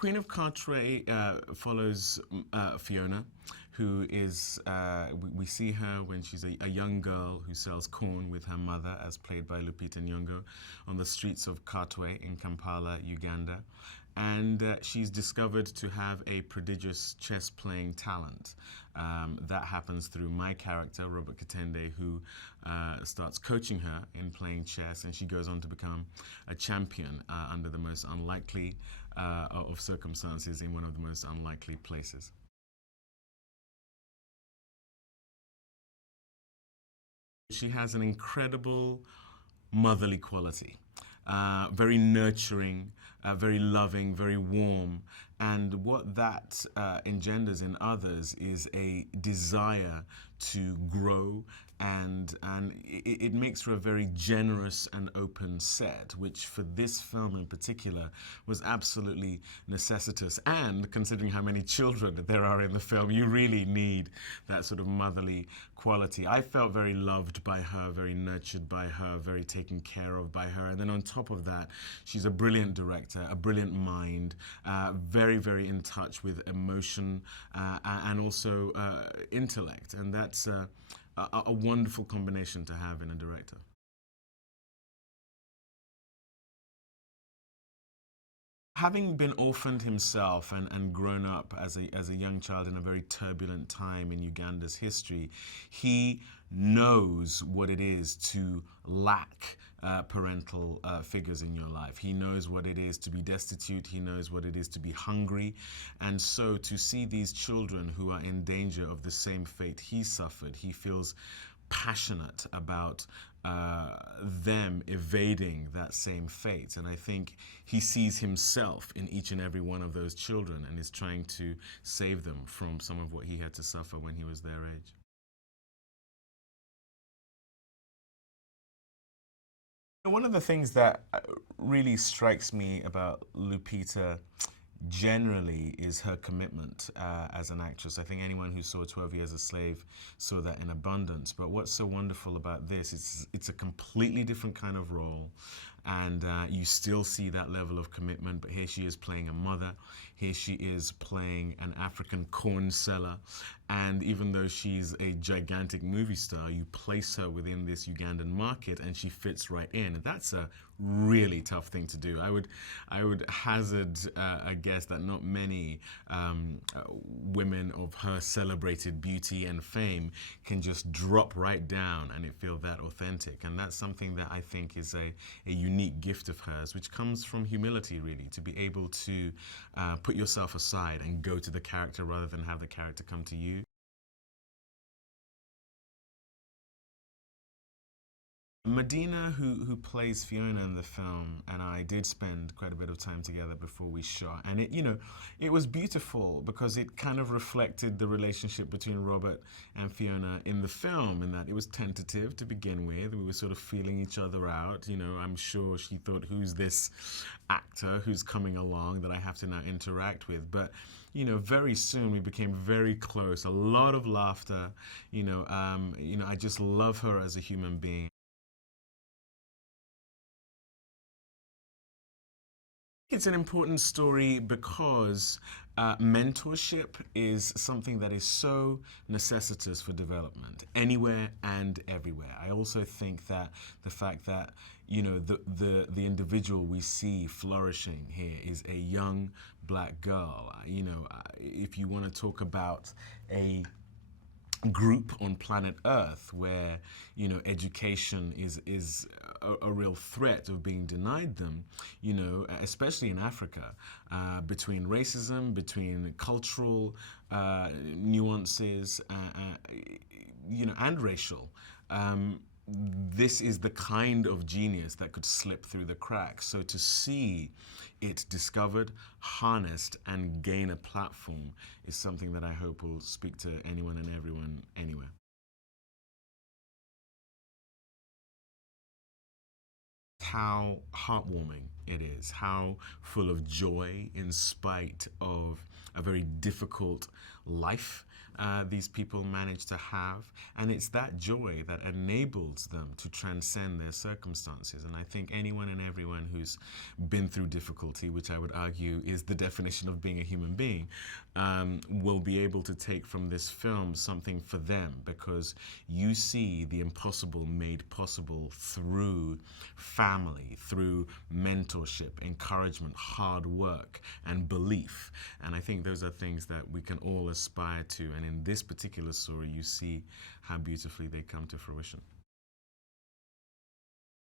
Queen of Katwe follows Fiona, who is, we see her when she's a young girl who sells corn with her mother, as played by Lupita Nyong'o, on the streets of Katwe in Kampala, Uganda. And she's discovered to have a prodigious chess-playing talent. That happens through my character, Robert Katende, who starts coaching her in playing chess, and she goes on to become a champion under the most unlikely of circumstances in one of the most unlikely places. She has an incredible motherly quality, very nurturing, very loving, very warm. And what that engenders in others is a desire to grow, and it makes for a very generous and open set, which for this film in particular was absolutely necessitous. And considering how many children there are in the film, you really need that sort of motherly quality. I felt very loved by her, very nurtured by her, very taken care of by her. And then on top of that, she's a brilliant director, a brilliant mind, very, very in touch with emotion and also intellect. And that's a wonderful combination to have in a director. Having been orphaned himself and grown up as a young child in a very turbulent time in Uganda's history, he knows what it is to lack parental figures in your life. He knows what it is to be destitute. He knows what it is to be hungry. And so to see these children who are in danger of the same fate he suffered, he feels passionate about them evading that same fate. And I think he sees himself in each and every one of those children and is trying to save them from some of what he had to suffer when he was their age. One of the things that really strikes me about Lupita generally is her commitment as an actress. I think anyone who saw 12 Years a Slave saw that in abundance. But what's so wonderful about this is it's a completely different kind of role, and you still see that level of commitment. But here she is playing a mother. Here she is playing an African corn seller. And even though she's a gigantic movie star, you place her within this Ugandan market and she fits right in. And that's a really tough thing to do. I would hazard a guess that not many women of her celebrated beauty and fame can just drop right down and it feel that authentic. And that's something that I think is a unique gift of hers, which comes from humility, really, to be able to put yourself aside and go to the character rather than have the character come to you. Medina, who plays Fiona in the film, and I did spend quite a bit of time together before we shot, and it was beautiful because it kind of reflected the relationship between Robert and Fiona in the film, in that it was tentative to begin with. We were sort of feeling each other out. I'm sure she thought, who's this actor who's coming along that I have to now interact with? But very soon we became very close. A lot of laughter. I just love her as a human being. It's an important story because mentorship is something that is so necessitous for development, anywhere and everywhere. I also think that the fact that the individual we see flourishing here is a young black girl. If you want to talk about a group on planet Earth where education is a real threat of being denied them, especially in Africa, between racism, between cultural nuances, and racial. This is the kind of genius that could slip through the cracks. So to see it discovered, harnessed, and gain a platform is something that I hope will speak to anyone and everyone anywhere. How heartwarming it is, how full of joy in spite of a very difficult life these people manage to have. And it's that joy that enables them to transcend their circumstances. And I think anyone and everyone who's been through difficulty, which I would argue is the definition of being a human being, will be able to take from this film something for them, because you see the impossible made possible through family, through mentorship, encouragement, hard work, and belief. And I think those are things that we can all aspire to. And in this particular story, you see how beautifully they come to fruition.